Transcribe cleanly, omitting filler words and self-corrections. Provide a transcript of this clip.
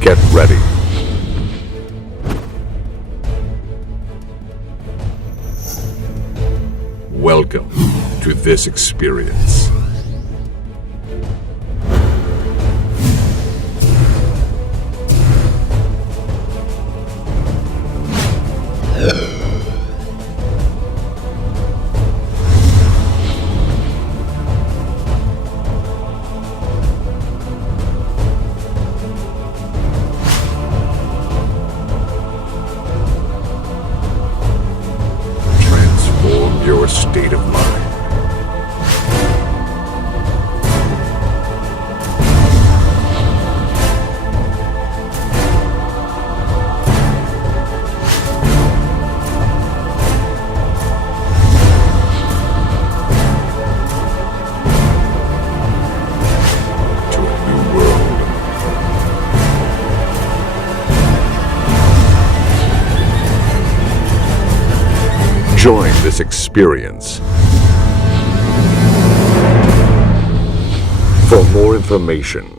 Get ready. Welcome to this experience. Transform your state of mind. To a new world. Join this experience. For more information,